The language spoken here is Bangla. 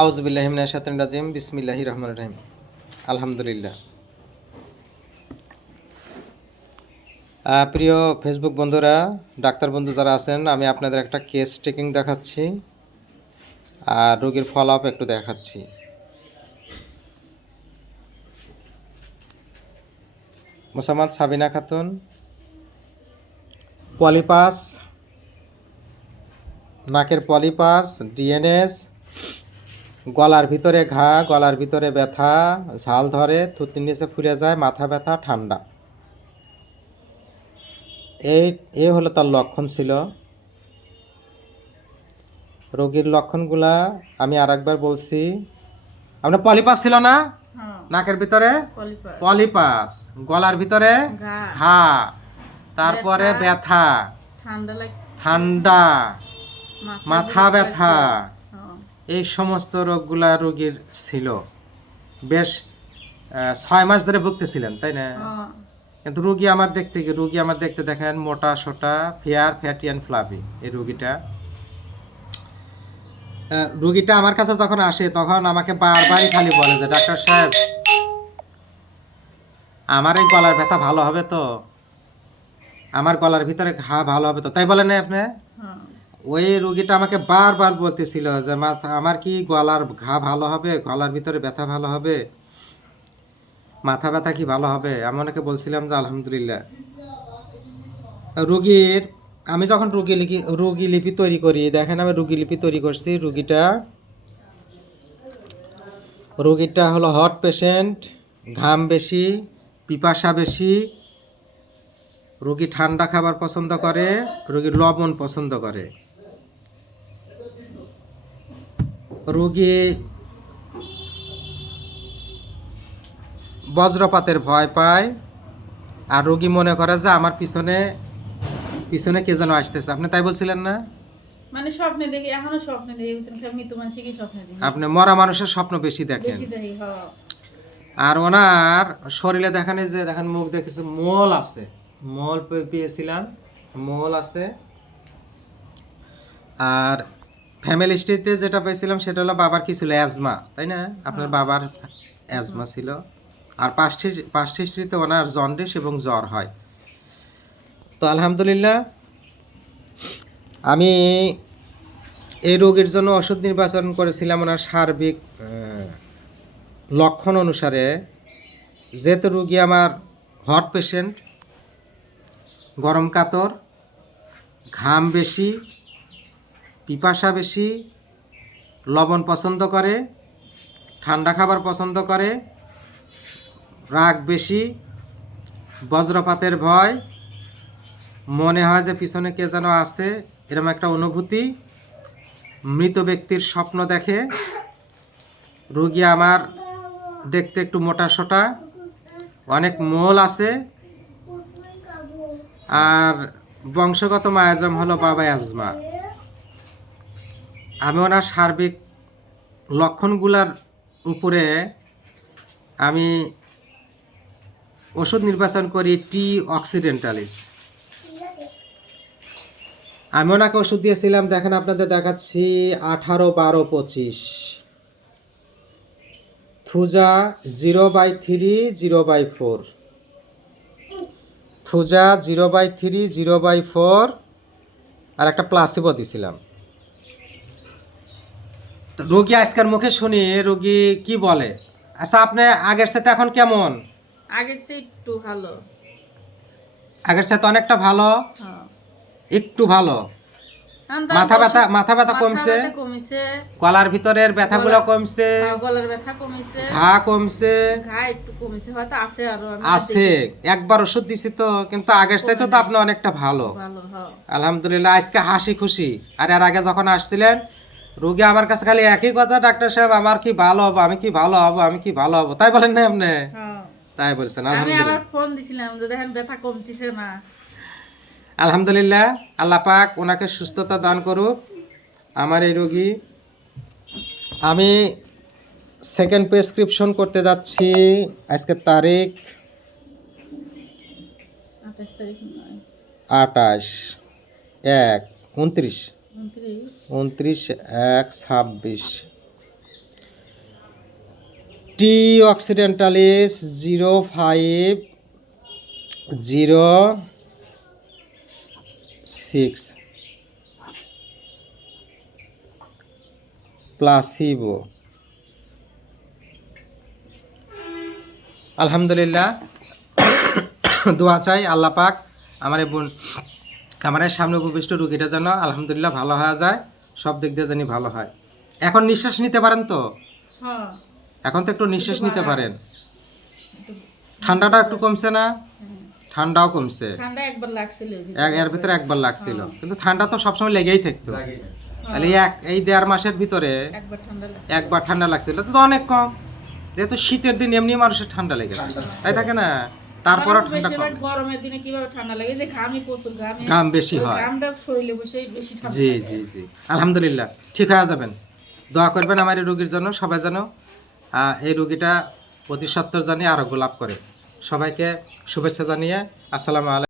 আউযুবিল্লাহি মিনাশ শাইতানির রাজিম বিসমিল্লাহির রহমানির রহিম আলহামদুলিল্লাহ। প্রিয় ফেসবুক বন্ধুরা, ডাক্তার বন্ধু যারা আছেন, আমি আপনাদের একটা কেস টেকিং দেখাচ্ছি আর রোগীর ফলো আপ একটু দেখাচ্ছি। মোসাম্মদ সাবিনা খাতুন, পলিপাস, নাকের পলিপাস, ডিএনএস, গলার ভিতরে ঘা, গলার ভিতরে ব্যথা, ঝাল ধরে, থুতনির নিচে ফুলে যায়, মাথা ব্যথা, ঠান্ডা। এই হলো তার লক্ষণ ছিল। রোগীর লক্ষণগুলা আমি আরেকবার বলছি। আপনার পলিপাস ছিল না? নাকের ভিতরে পলিপাস, গলার ভিতরে ঘা, তারপরে ব্যথা, ঠান্ডা, মাথা ব্যথা, এই সমস্ত রোগগুলা রোগীর ছিল। বেশ 6 মাস ধরে ভুগতেছিলেন, তাই না? কিন্তু রুগী আমার দেখতে দেখেন মোটা সোটা, ফেয়ার, ফ্যাটি অ্যান্ড ফ্লাফি। এই রুগীটা আমার কাছে যখন আসে তখন আমাকে বারবারই খালি বলে যে, ডাক্তার সাহেব, আমার এই গলার ব্যথা ভালো হবে তো, আমার গলার ভিতরে ঘা ভালো হবে তো, তাই বলেন না আপনি? ওই রুগীটা আমাকে বারবার বলতেছিল যে, আমার কি গলার ঘা ভালো হবে, গলার ভিতরে ব্যথা ভালো হবে, মাথা ব্যথা কি ভালো হবে? আমি ওনাকে বলছিলাম যে আলহামদুলিল্লাহ। আমি যখন রুগী লিপি তৈরি করি, দেখেন আমি রুগী লিপি তৈরি করছি। রুগীটা হলো হট পেশেন্ট, ঘাম বেশি, পিপাসা বেশি, রুগী ঠান্ডা খাবার পছন্দ করে, রুগী লবণ পছন্দ করে, রুগী বজ্রপাতের ভয় পায়, আর রুগী মনে করে যে আমার পিছনে কে যেন আসতেছে। আপনি তাই বলছিলেন না? মানে স্বপ্নে দেখি, এখনো স্বপ্নে দেখি, মৃত মানুষকে স্বপ্নে দেখি। আপনি মরা মানুষের স্বপ্ন বেশি দেখেন। আর ওনার শরীরে দেখেন, যে দেখেন মুখ দেখেছে মোল আছে, মোল পেয়েছিলাম, মোল আছে। আর ফ্যামিলি হিস্ট্রিতে যেটা পেয়েছিলাম সেটা হলো বাবার কি ছিল, অ্যাজমা, তাই না? আপনার বাবার অ্যাজমা ছিল। আর পাস্ট হিস্ট্রিতে ওনার জন্ডিস এবং জ্বর হয়। তো আলহামদুলিল্লাহ, আমি এই রোগীর জন্য ওষুধ নির্বাচন করেছিলাম ওনার সার্বিক লক্ষণ অনুসারে। যেহেতু রুগী আমার হট পেশেন্ট, গরম কাতর, ঘাম বেশি, পিপাসা বেশি, লবণ পছন্দ করে, ঠান্ডা খাবার পছন্দ করে, রাগ বেশি, বজ্রপাতের ভয়, মনে হয় যে পিছনে কে যেন আছে, এরকম একটা অনুভূতি, মৃত ব্যক্তির স্বপ্ন দেখে। রুগী আমার দেখতে একটু মোটা সোটা, অনেক মোল আছে, আর বংশগত মায়াজম হলো বাবা অ্যাজমা। আমি ওনার সার্বিক লক্ষণগুলোর উপরে আমি ওষুধ নির্বাচন করি টি অক্সিডেন্টালিস। আমি ওনাকে ওষুধ দিয়েছিলাম, দেখেন আপনাদের দেখাচ্ছি, 18-12-25 থুজা 0/3 0/4, থুজা 0/3 0/4, আর একটা প্লাসিবো দিছিলাম। রোগী আজকের মুখে শুনি রোগী কি বলে। আচ্ছা, আপনি আগের সাথে এখন কেমন? আগের চেয়ে একটু ভালো। আগের সাথে অনেকটা ভালো, একটু ভালো। মাথা ব্যথা কমছে, গলার ভিতরের ব্যথাগুলো কমছে, গলার ব্যথা কমছে, ঘা কমছে, ঘা একটু কমছে, হয়তো আছে আরো আছে। একবার ওষুধ দিছি তো, কিন্তু আগের চাইতে তো আপনি অনেকটা ভালো। আলহামদুলিল্লাহ, আজকে হাসি খুশি। আর এর আগে যখন আসছিলেন, রোগী আমার কাছে খালি একই কথা, ডাক্তার সাহেব আমার কি ভালো হবো, আমি কি ভালো হবো, আমি কি ভালো হবো, তাই বলেন না আপনি? তাই বলছেন। আলহামদুলিল্লাহ, আমি ফোন দিছিলাম যে দেখেন ব্যথা কমতিছে না। আলহামদুলিল্লাহ, আল্লাহ পাক ওনাকে সুস্থতা দান করুক। আমার এই রোগী, আমি সেকেন্ড প্রেসক্রিপশন করতে যাচ্ছি। আজকের তারিখ 28/1/29, 29/1/26। টি অক্সিডেন্টালিস 0506 প্লাসিবো। আলহামদুলিল্লাহ, দোয়া চাই আল্লাহ পাক আমার এই বোন, আমার এই সামনে উপবিষ্ট রুগীটা যেন আলহামদুলিল্লাহ ভালো হয়ে যায়, সব দিক দিয়ে জানি ভালো হয়। এখন নিঃশ্বাস নিতে পারেন তো? হ্যাঁ এখন তো একটু নিঃশ্বাস নিতে পারেন। ঠান্ডাটা একটু কমছে না? ঠান্ডাও কমছে। ঠান্ডা একবার লাগছিল এর ভিতরে একবার লাগছিল, কিন্তু ঠান্ডা তো সবসময় লেগেই থাকতো। তাহলে এই 1.5 মাসের ভিতরে একবার ঠান্ডা লাগছে। একবার ঠান্ডা লাগছিল, তো অনেক কম। যেহেতু শীতের দিন এমনি মানুষের ঠান্ডা লেগে যায়, তাই থাকে না? তারপরে ঠান্ডা বেশিরভাগ কম। গরমের দিনে কিভাবে ঠান্ডা লাগে, এই যে ঘামি প্রচুর, ঘাম বেশি হয়। ঘামটা শরীরে বসে বেশি ঠান্ডা জি লাগে। জি জি, আলহামদুলিল্লাহ ঠিক হয়ে যাবেন। দোয়া করবেন আমার এই রোগীর জন্য, সবাই যেন এই রোগীটা অতি সত্বর জানিয়ে আরোগ্য লাভ করে। সবাইকে শুভেচ্ছা জানিয়ে আসসালামু আলাইকুম।